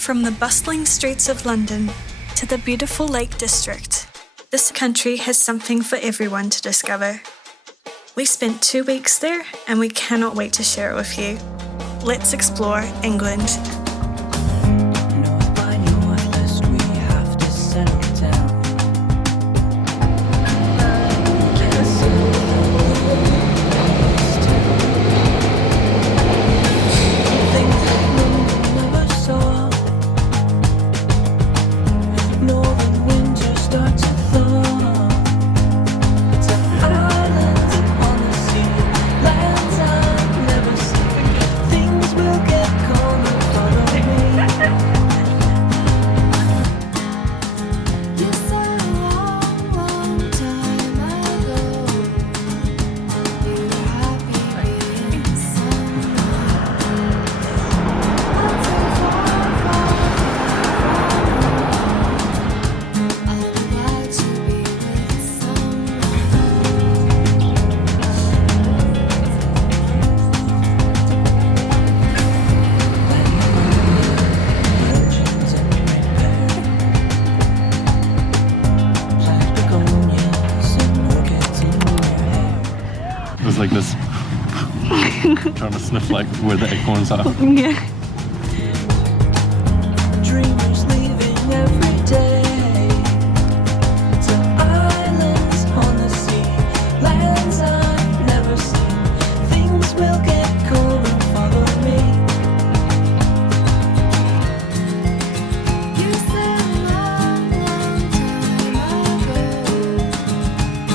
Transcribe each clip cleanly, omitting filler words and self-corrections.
From the bustling streets of London to the beautiful Lake District, this country has something for everyone to discover. We spent 2 weeks there and we cannot wait to share it with you. Let's explore England. Like this, trying to sniff like where the acorns are. Yeah. Dreamers leaving every day to islands on the sea, lands I've never seen. Things will get colder, follow me. You said a long, long time ago,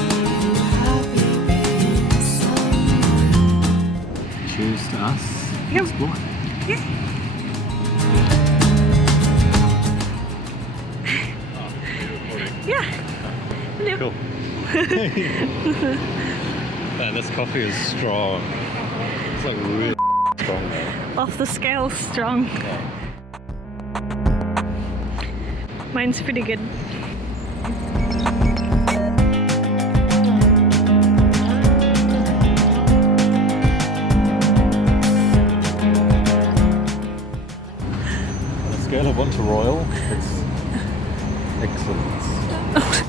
you were happy being someone. Cheers to us. Yep. Explore. Yeah. Yeah. Yep. Cool. Man, this coffee is strong. It's like really strong. Off the scale, strong. Mine's pretty good. On a scale of 1 to royal, it's excellent.